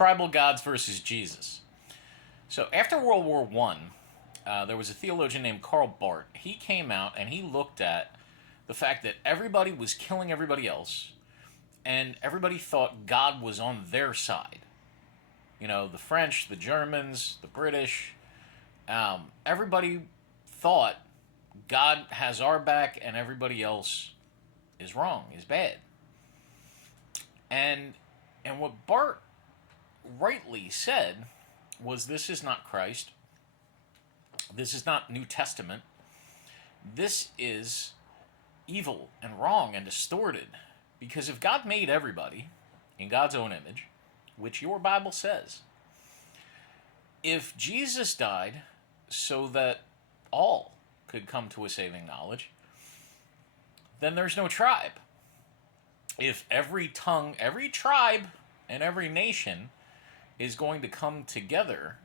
Tribal gods versus Jesus. So after World War One, there was a theologian named Karl Barth. He came out and he looked at the fact that everybody was killing everybody else, and everybody thought God was on their side. You know, the French, the Germans, the British. Everybody thought God has our back and everybody else is wrong, is bad. And what Barth rightly said was, this is not Christ. This is not New Testament. This is evil and wrong and distorted. Because if God made everybody in God's own image, which your Bible says, if Jesus died so that all could come to a saving knowledge, then there's no tribe. If every tongue, every tribe, and every nation is going to come together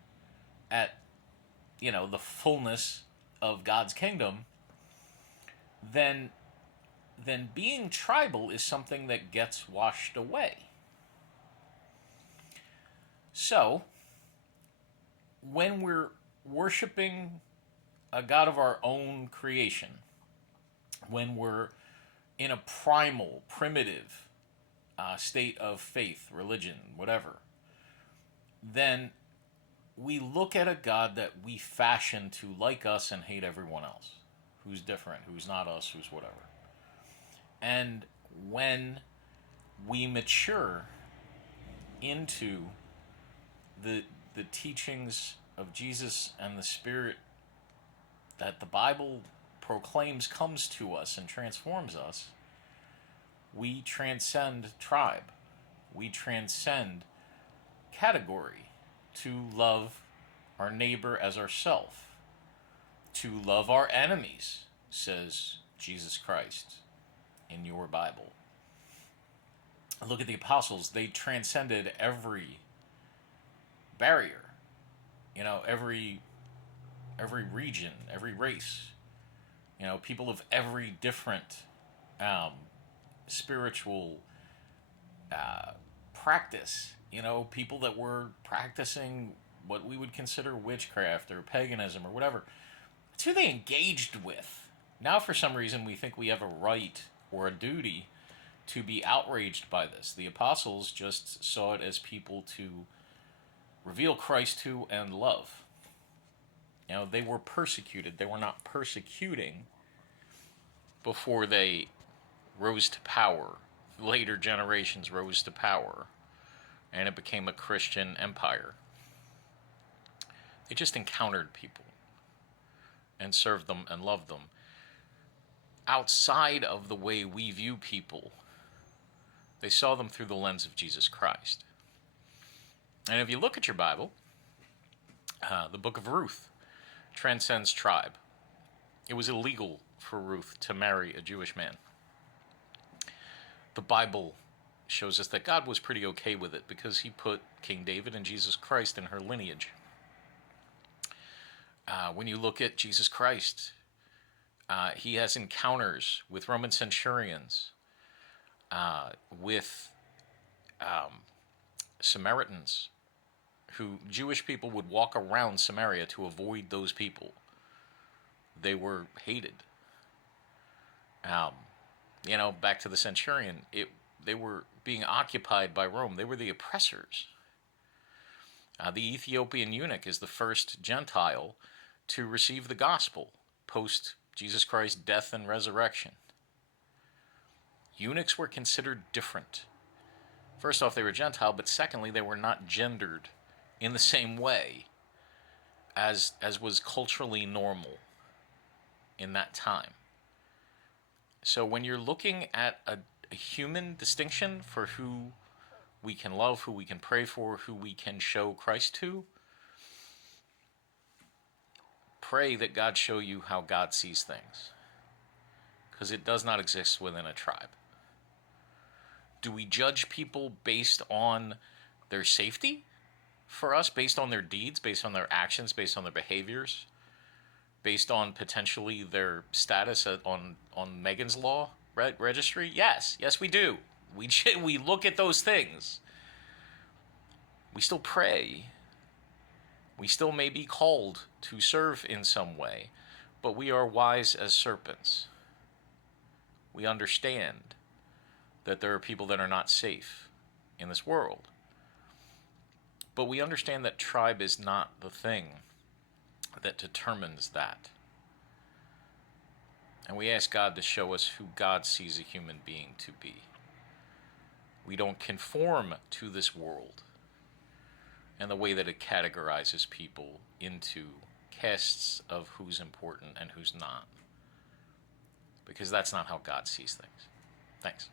at, the fullness of God's kingdom, then being tribal is something that gets washed away. So, when we're worshiping a God of our own creation, when we're in a primal, primitive state of faith, religion, whatever, then we look at a God that we fashion to like us and hate everyone else, who's different, who's not us, who's whatever. And when we mature into the teachings of Jesus and the Spirit that the Bible proclaims comes to us and transforms us, we transcend tribe. We transcend category to love our neighbor as ourself, to love our enemies, says Jesus Christ in your Bible. Look at the apostles. They transcended every barrier, every region, every race, people of every different spiritual practice, people that were practicing what we would consider witchcraft or paganism or whatever. It's who they engaged with. Now, for some reason, we think we have a right or a duty to be outraged by this. The apostles just saw it as people to reveal Christ to and love. They were persecuted. They were not persecuting before they rose to power. Later generations rose to power, and it became a Christian empire. They just encountered people and served them and loved them outside of the way we view people. They saw them through the lens of Jesus Christ. And if you look at your Bible, the book of Ruth transcends tribe. It was illegal for Ruth to marry a Jewish man. The Bible shows us that God was pretty okay with it because he put King David and Jesus Christ in her lineage. When you look at Jesus Christ, he has encounters with Roman centurions, with Samaritans, who Jewish people would walk around Samaria to avoid those people. They were hated. Back to the centurion, they were being occupied by Rome. They were the oppressors. The Ethiopian eunuch is the first Gentile to receive the gospel post Jesus Christ's death and resurrection. Eunuchs were considered different. First off, they were Gentile, but secondly, they were not gendered in the same way as was culturally normal in that time. So when you're looking at a human distinction for who we can love, who we can pray for, who we can show Christ to, pray that God show you how God sees things, because it does not exist within a tribe. Do we judge people based on their safety for us, based on their deeds, based on their actions, based on their behaviors, based on potentially their status on Megan's Law registry? Yes, we do. We look at those things. We still pray. We still may be called to serve in some way, but we are wise as serpents. We understand that there are people that are not safe in this world. But we understand that tribe is not the thing that determines that. And we ask God to show us who God sees a human being to be. We don't conform to this world and the way that it categorizes people into castes of who's important and who's not. Because that's not how God sees things. Thanks.